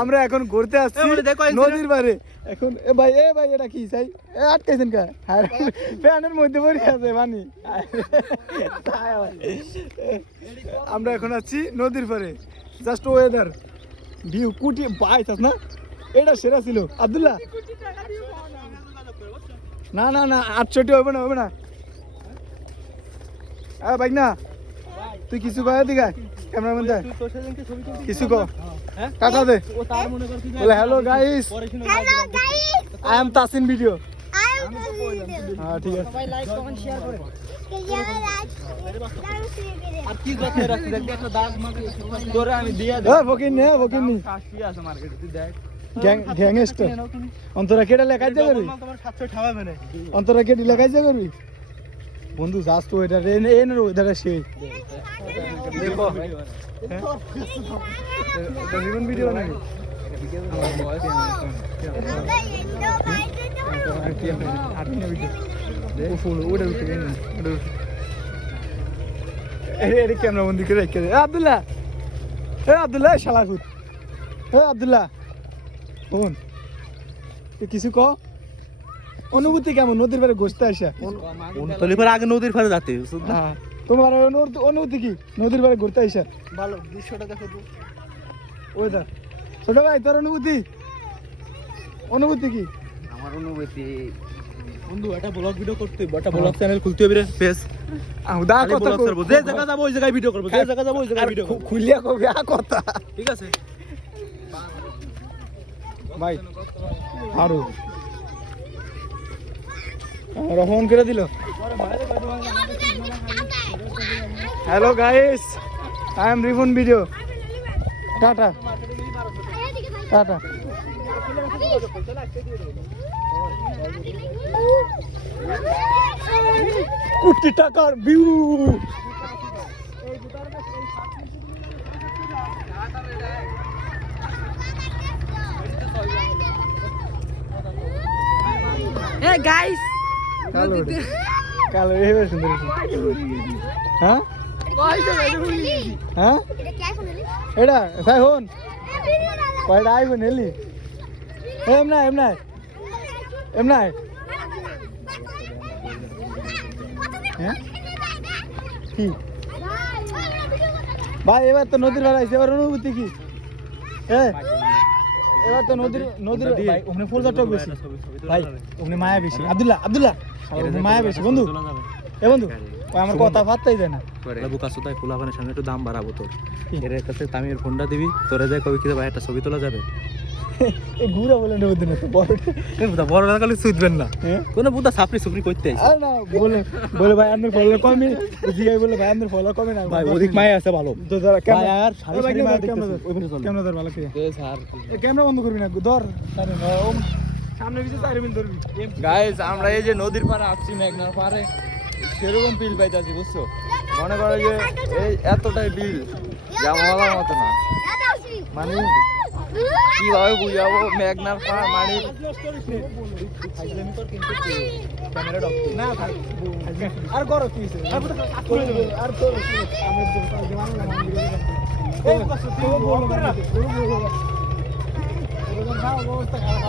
আমরা এখন ঘুরতে আসছি নদীর পারে। এখন এ ভাই এটা কি চাই আটকাইছেন কা ফ্যানের মধ্যে পড়ে আছে পানি। আমরা এখন আছি নদীর পারে, জাস্ট ওয়েদার ভিউ কুটি পাইছাস না, এটা সেরা ছিল আব্দুল্লাহ। না 68 হবে না ভাই না, তুই কিছু কয় দিঘা ক্যামেরাম্যান দে কিছু কো টাটা দে। বলে hello guys, I M Tasin video. হ্যাঁ ঠিক আছে, সবাই লাইক কমেন্ট শেয়ার করে আর কি যত্ন রাখছিস দেখ একটা দাগ মাকে তোরে আমি দিয়া দে। ফকিন নে শাস্তি আছে মার্কেটে তুই দেখ গ্যাংস্টার অন্তরা কেডা লেখাই যা করবি তোমার 700 ঠাওয়াবে না অন্তরা কেডি লেখাই যা করবি বন্ধু জাস্ট ওয়েদার এনের ওয়েদার সেই দেখো এটা জীবন ভিডিও নাকি ক্যামেরা বন্দি করে রেখে দে। আব্দুল্লাহ শালাকুত আব্দুল্লাহ শোন কিছু ক অনুভূতি কেমন নদীর পাড়ে ঘুরতে আসা? আগে নদীর পাড়ে যেতে তোমার অনুভূতি কি নদীর পাড়ে ঘুরতে আসা? ভালো দৃশ্যটা দেখো তো ওয়েদার। ছোট ভাই তোর অনুভূতি কি? আমার অনুভূতি বন্ধু একটা ব্লগ ভিডিও করতে একটা ব্লগ চ্যানেল খুলতে হবে রে পেজ দা কথা করব যে জায়গা যাব ওই জায়গায় ভিডিও করব যে জায়গা যাব ওই জায়গায় ভিডিও করব খুলিয়া কবে আ কথা ঠিক আছে ভাই আরো রহমান করে দিল। Hello guys, I am Rifon video. টাটা কোটি টাকার ভিউ। Hey guys, কালো এই বেশ সুন্দর। হ্যাঁ হ্যাঁ এটা ভাই হন কয়টা আইফোন এলি এমনা হ্যাঁ কি ভাই এবার তো নদীর বেলা এবার অনুভূতি কি? এবার তো নদীর ভাই ওখানে ফুল টক বেশি ভাই, ওখানে মায়া বেশি। আব্দুল্লাহ মায়া বেশি বন্ধু। এ বন্ধু আমার কথা ভাবতেই যায় না বুকাসুতাই ফুলাফানের সামনে একটু দাম বাড়াবো তো এর কাছে তামিমের ফোনটা দিবি তোরে যায় কবি কিতে ভাই একটা ছবি তোলা যাবে ঘুরা বলে নেব দিন তো বড় না কালে সুইতবেন না কোন বুদা সাপড়ি সুপড়ি করতে আর না বলে ভাই আপনার ফলো কমে জিগাই বলে ভাই আপনার ফলো কমে না ভাই অধিক মায়া আছে ভালো তো যারা ক্যামেরা আর সারি সারি মায়া দেখতেছি ক্যামেরা ধর ভালো করে দে স্যার ক্যামেরা বন্ধ করবি না ধর সামনে পিছে 4 মিনিট ধরবি। গাইস আমরা এই যে নদীর পাড়ে আসছি মেঘনার পাড়ে সেরকম বিল পাইতাছি বুঝছো, মনে করো যে এই এতটাই বিল যা বলার মতো না, মানে কিভাবে বুঝাবো মেঘনার পাড় মানে আর করো কি আর তো অবস্থা খারাপ।